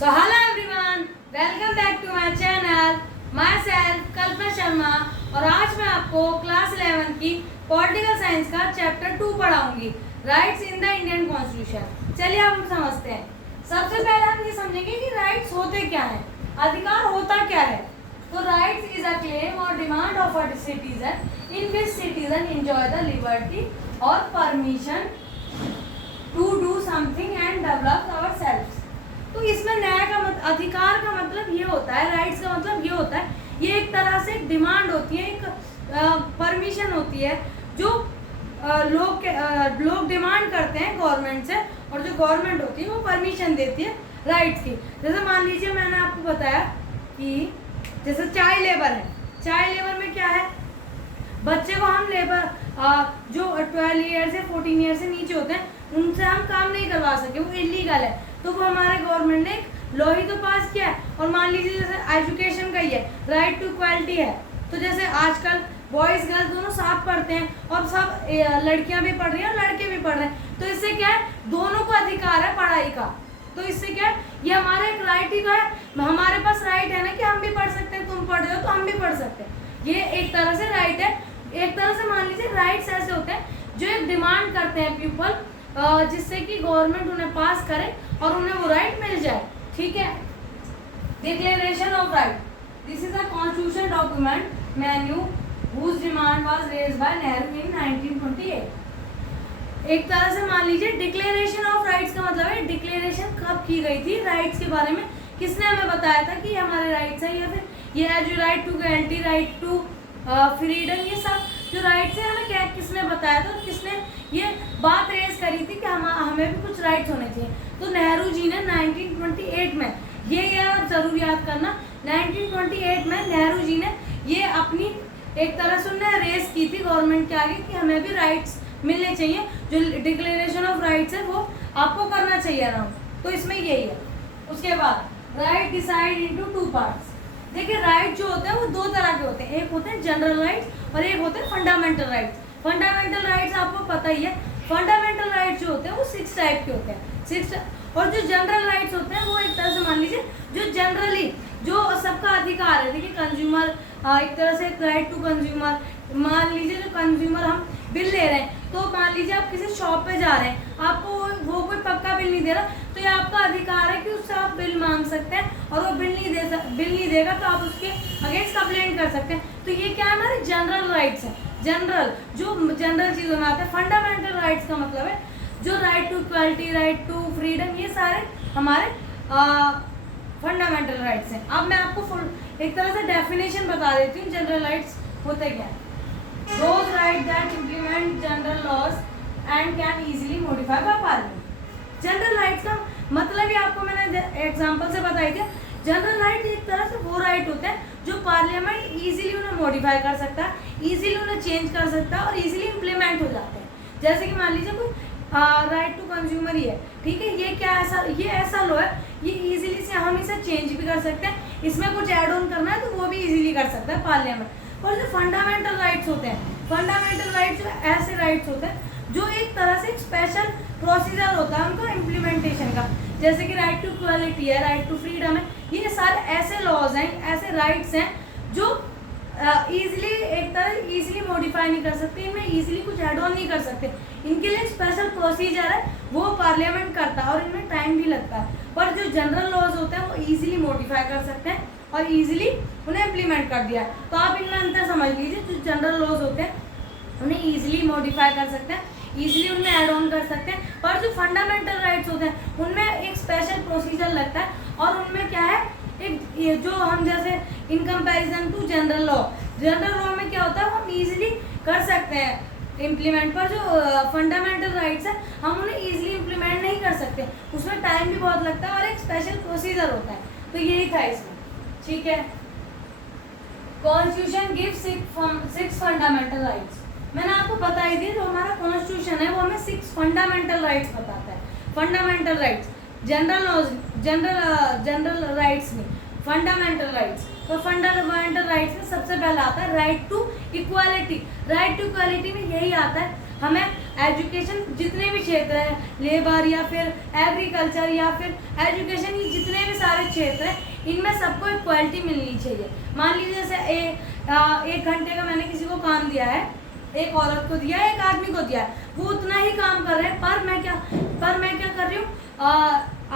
So hello everyone, welcome back to my channel. Myself कल्पना शर्मा और आज मैं आपको क्लास 11 की पॉलिटिकल साइंस का चैप्टर 2 पढ़ाऊंगी, rights in the Indian constitution. चलिए आप समझते हैं। सबसे पहले हम ये समझेंगे कि राइट्स होते क्या हैं, अधिकार होता क्या है। तो राइट्स इज अ क्लेम और demand of a citizen in which citizen enjoy the liberty और permission to do something and develop our self. तो इसमें न्याय का अधिकार का मतलब ये होता है, राइट्स का मतलब ये होता है, ये एक तरह से एक डिमांड होती है, एक परमिशन होती है जो लोग डिमांड करते हैं गवर्नमेंट से, और जो गवर्नमेंट होती है वो परमिशन देती है राइट्स की। जैसे मान लीजिए मैंने आपको बताया कि जैसे चाइल्ड लेबर है, चाइल्ड लेबर में क्या है, बच्चे को हम लेबर जो 12 ईयर से 14 ईयर से नीचे होते हैं उनसे हम काम नहीं करवा सके, वो इलीगल है। तो वो हमारे गवर्नमेंट ने एक लॉ ही तो पास किया है। और मान लीजिए जैसे एजुकेशन का ही है, राइट टू इक्वालिटी है, तो जैसे आजकल बॉयज़ गर्ल्स दोनों साथ पढ़ते हैं और सब लड़कियां भी पढ़ रही हैं और लड़के भी पढ़ रहे हैं, तो इससे क्या है, दोनों को अधिकार है पढ़ाई का। तो इससे क्या है, ये हमारा एक राइट ही तो है, हमारे पास राइट है ना कि हम भी पढ़ सकते हैं, तुम पढ़ रहे हो तो हम भी पढ़ सकते हैं। ये एक तरह से राइट है। एक तरह से मान लीजिए राइट्स ऐसे होते हैं जो एक डिमांड करते हैं पीपल, जिससे कि गवर्नमेंट उन्हें पास करे और उन्हें वो राइट मिल जाए। ठीक है। Declaration of right, this is a constitution document menu whose demand was raised by Nehru in 1928। एक तरह से मान लीजिए डिक्लेरेशन ऑफ राइट्स का मतलब है डिक्लेरेशन कब की गई थी राइट्स के बारे में, किसने हमें बताया था कि हमारे राइट्स है, या फिर ये है जो right to equality, right to freedom, ये सब जो राइट्स है हमें क्या किसने बताया था, किसने ये बात रेज करी थी कि हमें भी कुछ राइट्स होने चाहिए। तो नेहरू जी ने 1928 में, ये आप जरूर याद करना, 1928 में नेहरू जी ने ये अपनी एक तरह से उन्हें रेस की थी गवर्नमेंट के आगे कि हमें भी राइट्स मिलने चाहिए, जो डिक्लेरेशन ऑफ राइट्स है वो आपको करना चाहिए अराउंड। तो इसमें यही है। उसके बाद राइट डिसाइड इनटू 2 पार्ट्स। देखिए राइट जो होते हैं वो 2 तरह के होते हैं, एक होते हैं जनरल राइट्स और एक होते हैं फंडामेंटल राइट्स। फंडामेंटल राइट्स आपको पता ही है, फंडामेंटल राइट्स जो होते हैं वो 6 टाइप के होते हैं, 6। और जो जनरल राइट्स होते हैं वो एक तरह से मान लीजिए जो जनरली जो सबका अधिकार है। देखिए कंज्यूमर एक तरह से राइट टू कंज्यूमर, मान लीजिए जो कंज्यूमर हम बिल ले रहे हैं, तो मान लीजिए आप किसी शॉप पे जा रहे हैं, आपको वो कोई पक्का बिल नहीं दे रहा, तो ये आपका अधिकार है कि उससे आप बिल मांग सकते हैं, और वो बिल नहीं देगा तो आप उसके अगेंस्ट कंप्लेंट कर सकते हैं। तो ये क्या है, हमारे जनरल राइट्स है, जनरल जो जनरल चीज़ों में आता है। फंडामेंटल राइट्स का मतलब है जो right to equality, right to freedom, ये सारे हमारे फंडामेंटल राइट्स हैं। अब मैं आपको एक तरह से डेफिनेशन बता देती हूँ जनरल राइट्स होते क्या है। Those right that implement general laws and can easily modify by parliament. General rights का मतलब ही आपको मैंने एग्जांपल से बताई थी। जनरल राइट एक तरह से वो राइट होते हैं जो पार्लियामेंट इजीली उन्हें मॉडिफाई कर सकता है, इजीली उन्हें चेंज कर सकता है और इजीली इम्प्लीमेंट हो जाते हैं। जैसे कि मान लीजिए कोई राइट टू कंज्यूमर ही है, ठीक है, ये ऐसा लो है, ये इजीली से हम इसे चेंज भी कर सकते हैं, इसमें कुछ ऐड ऑन करना है तो वो भी इजीली कर सकता है पार्लियामेंट। और जो फंडामेंटल राइट्स होते हैं, फंडामेंटल राइट्स जो ऐसे राइट्स होते हैं जो एक तरह से एक स्पेशल प्रोसीजर होता है उनका इम्प्लीमेंटेशन का, जैसे कि राइट टू इक्वालिटी है, राइट टू फ्रीडम है, ये सारे ऐसे लॉज हैं, ऐसे राइट्स हैं जो ईजिली एक तरह ईजिली मॉडिफाई नहीं कर सकते, इनमें ईजिली कुछ ऐड ऑन नहीं कर सकते, इनके लिए स्पेशल प्रोसीजर है, वो पार्लियामेंट करता है और इनमें टाइम भी लगता है। पर जो जनरल लॉज होते हैं वो ईजिली मॉडिफाई कर सकते हैं और ईजिली उन्हें इम्प्लीमेंट कर दिया। तो आप इनमें अंतर समझ लीजिए, जो जनरल लॉज होते हैं उन्हें ईजिली मॉडिफाई कर सकते हैं, ईजिली उनमें ऐड ऑन कर सकते हैं, पर जो फंडामेंटल राइट्स होते हैं उनमें एक स्पेशल प्रोसीजर लगता है और उनमें क्या है, एक ये जो हम जैसे in comparison to general law में क्या होता है, हम इजीली कर सकते हैं इम्प्लीमेंट, पर जो फंडामेंटल राइट्स है हम उन्हें इजीली इम्प्लीमेंट नहीं कर सकते, उसमें टाइम भी बहुत लगता है और एक स्पेशल प्रोसीजर होता है। तो यही था इसमें। ठीक है। Constitution gives 6 fundamental rights. मैंने आपको बताई थी जो हमारा कॉन्स्टिट्यूशन है वो हमें 6 फंडामेंटल राइट्स बताता है। फंडामेंटल राइट्स, जनरल राइट्स नहीं, फंडामेंटल राइट्स। तो फंडामेंटल राइट्स में सबसे पहला आता है right to equality. Right to equality में यही आता है हमें एजुकेशन जितने भी क्षेत्र हैं, लेबर या फिर एग्रीकल्चर या फिर एजुकेशन, ये जितने भी सारे क्षेत्र हैं, इनमें सबको इक्वालिटी मिलनी चाहिए। मान लीजिए जैसे 1 घंटे का मैंने किसी को काम दिया है, एक औरत को दिया है, एक आदमी को दिया है, वो उतना ही काम कर रहे हैं, पर मैं क्या कर रही हूँ,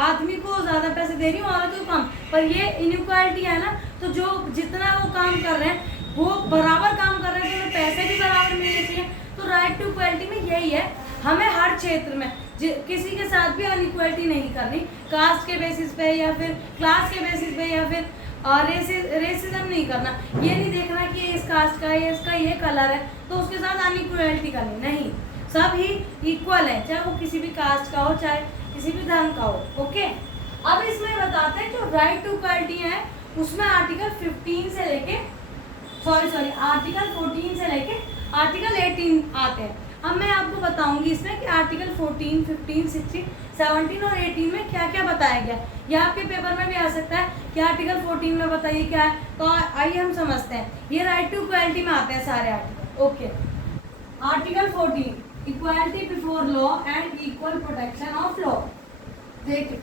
आदमी को ज़्यादा पैसे दे रही हूँ, औरत को कम। पर ये इनइक्वालिटी है ना, तो जो जितना वो काम कर रहे हैं वो बराबर काम कर रहे हैं, तो उन्हें पैसे भी बराबर मिलने चाहिए। तो राइट टू इक्वालिटी में यही है, हमें हर क्षेत्र में किसी के साथ भी अनइक्वालिटी नहीं करनी, कास्ट के बेसिस पे या फिर क्लास के बेसिस पे या फिर रेसिज्म नहीं करना। ये नहीं देखना कि इस कास्ट का है, इसका ये कलर है तो उसके साथ अनइक्वालिटी करनी, नहीं, सब ही इक्वल है, चाहे वो किसी भी कास्ट का हो, चाहे किसी भी धर्म का हो। ओके, अब इसमें बताते हैं जो राइट टू इक्वालिटी है उसमें आर्टिकल 15 से लेके आर्टिकल 14 से लेके आर्टिकल 18 आते हैं। अब मैं आपको बताऊंगी इसमें कि आर्टिकल 14, 15, 16, 17 और 18 में क्या क्या बताया गया। यह आपके पेपर में भी आ सकता है कि आर्टिकल 14 में बताइए क्या है, तो आइए हम समझते हैं। ये राइट टू इक्वालिटी में आते हैं सारे article. Okay, article 14, equality before law and equal protection of law. देखिए,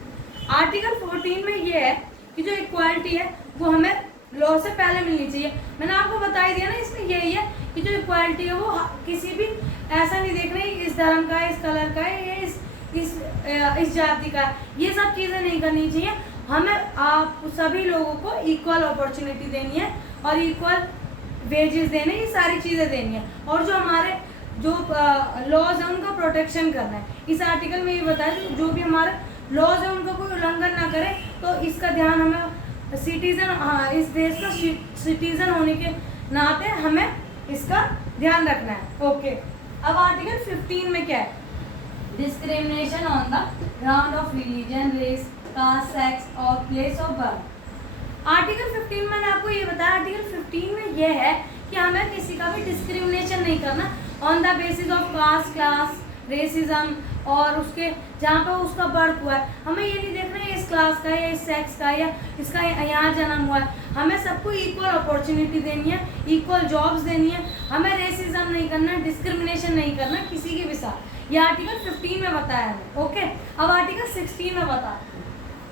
आर्टिकल 14 में ये है कि जो इक्वालिटी है वो हमें लॉ से पहले मिलनी चाहिए। मैंने आपको बता ही दिया ना, इसमें यही है कि जो इक्वालिटी है वो किसी भी ऐसा नहीं देख रही इस धर्म का है, इस कलर का है, या इस जाति का है, ये सब चीज़ें नहीं करनी चाहिए। हमें आप सभी लोगों को इक्वल अपॉर्चुनिटी देनी है और इक्वल वेजेस देने, ये सारी चीज़ें देनी है। और जो हमारे जो लॉज है उनका प्रोटेक्शन करना है। इस आर्टिकल में ये बताया कि जो भी हमारे लॉज है उनका कोई उल्लंघन ना करे, तो इसका ध्यान हमें इस देश का सिटीजन होने के नाते हमें इसका ध्यान रखना है। ओके, अब आर्टिकल 15 में क्या है, discrimination on the ground of religion, race, caste, sex और प्लेस ऑफ बर्थ। आर्टिकल 15 मैंने आपको ये बताया, आर्टिकल 15 में ये है कि हमें किसी का भी डिस्क्रिमिनेशन नहीं करना on the basis of caste, class, racism और उसके जहाँ पर उसका बर्थ हुआ है। हमें ये नहीं देखना है इस क्लास का या इस सेक्स का या इसका यहाँ जन्म हुआ है। हमें सबको इक्वल अपॉर्चुनिटी देनी है, इक्वल जॉब्स देनी है। हमें रेसिज्म नहीं करना, डिस्क्रिमिनेशन नहीं करना किसी के भी साथ। ये आर्टिकल 15 में बताया है। ओके, अब आर्टिकल 16 में बता,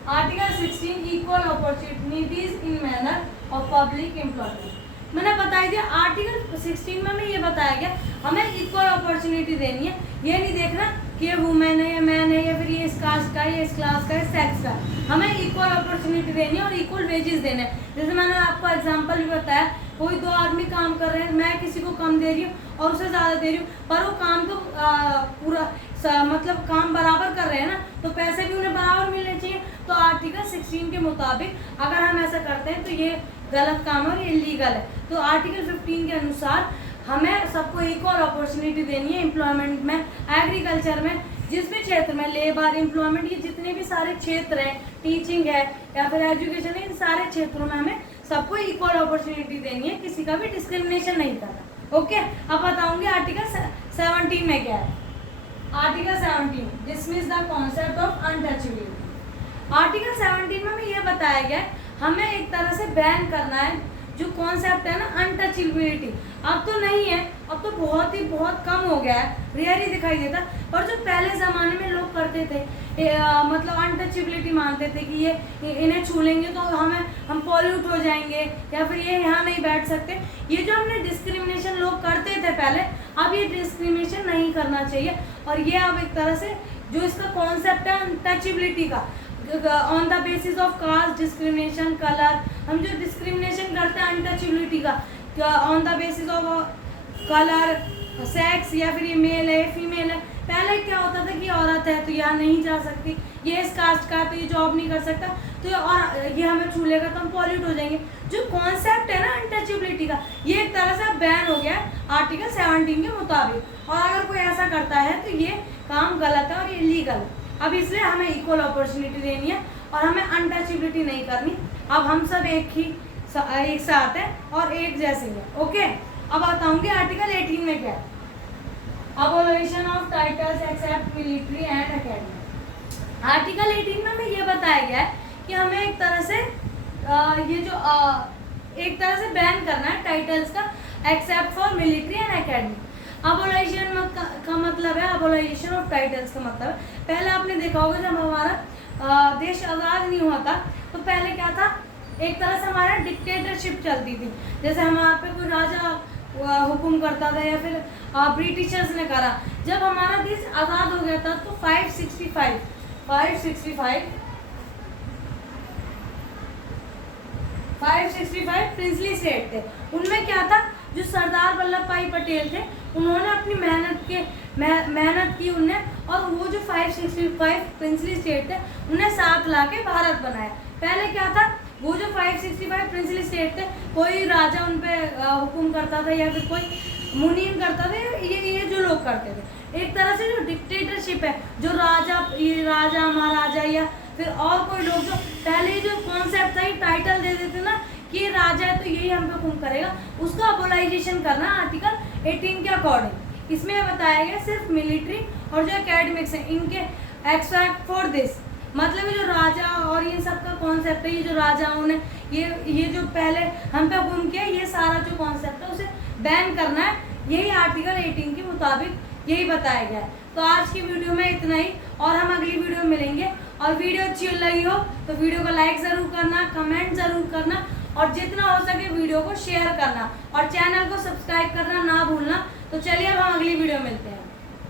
article 16 equal opportunities in manner of public employment. मैंने बता दिया, आर्टिकल 16 में हमें ये बताया गया हमें इक्वल अपॉर्चुनिटी देनी है। ये नहीं देखना कि ये वुमेन है या मैन है या फिर ये इस कास्ट का है, इस क्लास का है, सेक्स का। हमें इक्वल अपॉर्चुनिटी देनी है और इक्वल वेजेस देने हैं। जैसे मैंने आपको एग्जांपल भी बताया, कोई 2 आदमी काम कर रहे हैं, मैं किसी को कम दे रही हूँ और उसे ज़्यादा दे रही हूँ, पर वो काम तो पूरा मतलब काम बराबर कर रहे हैं ना, तो पैसे भी उन्हें बराबर मिलने चाहिए। तो आर्टिकल 16 के मुताबिक अगर हम ऐसा करते हैं तो ये गलत काम है और ये इलीगल है। तो आर्टिकल 15 के अनुसार हमें सबको इक्वल अपॉर्चुनिटी देनी है एम्प्लॉयमेंट में, एग्रीकल्चर में, जिस भी क्षेत्र में, लेबर, एम्प्लॉयमेंट, ये जितने भी सारे क्षेत्र हैं, टीचिंग है या फिर एजुकेशन है, इन सारे क्षेत्रों में हमें सबको इक्वल अपॉर्चुनिटी देनी है, किसी का भी डिस्क्रिमिनेशन नहीं करना। ओके, अब बताऊंगी आर्टिकल 17 में क्या है। Article 17 dismiss the concept of untouchability. Article 17 में हमें यह बताया गया है हमें एक तरह से बैन करना है जो कॉन्सेप्ट है ना अनटचेबिलिटी। अब तो नहीं है, अब तो बहुत कम हो गया है, रेयर ही दिखाई देता। पर जो पहले ज़माने में लोग करते थे, मतलब अनटचेबिलिटी मानते थे कि ये इन्हें छू लेंगे तो हम पॉल्यूट हो जाएंगे या फिर ये यहाँ नहीं बैठ सकते। ये जो हमने डिस्क्रिमिनेशन लोग करते थे पहले, अब ये डिस्क्रिमिनेशन नहीं करना चाहिए। और ये अब एक तरह से जो इसका कॉन्सेप्ट है अनटचेबिलिटी का, on the basis of caste, discrimination, colour, हम जो डिस्क्रिमिनेशन करते हैं अनटचेबिलिटी का on the basis of colour, sex, या फिर ये मेल है फीमेल है। पहले क्या होता था कि औरत है तो यहाँ नहीं जा सकती, ये इस कास्ट का है तो ये जॉब नहीं कर सकता, तो और ये हमें छू लेगा तो हम पॉल्यूट हो जाएंगे। जो कॉन्सेप्ट है ना अनटचेबिलिटी का, ये एक तरह से बैन हो गया आर्टिकल 17 के मुताबिक। और अगर कोई ऐसा करता है तो ये काम गलत है और ये इलीगल है। अब इसलिए हमें इक्वल अपॉर्चुनिटी देनी है और हमें अनटचेबिलिटी नहीं करनी। अब हम सब एक साथ हैं और एक जैसे हैं। ओके, अब बताऊंगी आर्टिकल 18 में क्या है। Abolition of titles except military and academy. Article 18 में हमें ये बताया गया है कि हमें एक तरह से एक तरह से बैन करना है टाइटल्स का, except for military and academy. Abolition का मतलब है, अबोलाइजेशन ऑफ टाइटल्स का मतलब है, पहले आपने देखा होगा जब हमारा देश आज़ाद नहीं हुआ था तो पहले क्या था, एक तरह से हमारा डिक्टेटरशिप चलती थी, जैसे हमारे पे कोई राजा हुक्म करता था या फिर ब्रिटिशर्स ने करा। जब हमारा देश आज़ाद हो गया था तो 565 प्रिंसली स्टेट थे। उनमें क्या था, जो सरदार वल्लभ भाई पटेल थे उन्होंने अपनी मेहनत की उनने, और वो जो 565 प्रिंसली स्टेट थे उन्हें साथ ला के भारत बनाया। पहले क्या था, वो जो 565 प्रिंसली स्टेट थे, कोई राजा उन पे हुक्म करता था या फिर कोई मुनीम करता था, ये जो लोग करते थे। एक तरह से जो डिक्टेटरशिप है, जो राजा महाराजा या फिर और कोई लोग जो पहले जो कॉन्सेप्ट था, ये टाइटल दे देते ना कि ये राजा है तो यही हम पे हुक्म करेगा, उसका अबोलाइजेशन करना आर्टिकल 18 के अकॉर्डिंग। इसमें बताया गया सिर्फ मिलिट्री और जो एकेडमिक्स है इनके एक्सट्रैक्ट फॉर दिस, मतलब ये जो राजा और ये सब का कॉन्सेप्ट है, ये जो राजाओं ने ये जो पहले हम पे हुक्म किया, ये सारा जो कॉन्सेप्ट है उसे बैन करना है, यही आर्टिकल 18 के मुताबिक यही बताया गया है। तो आज की वीडियो में इतना ही, और हम अगली वीडियो में मिलेंगे। और वीडियो अच्छी लगी हो तो वीडियो को लाइक ज़रूर करना, कमेंट ज़रूर करना, और जितना हो सके वीडियो को शेयर करना, और चैनल को सब्सक्राइब करना ना भूलना। तो चलिए अब हम अगली वीडियो मिलते हैं।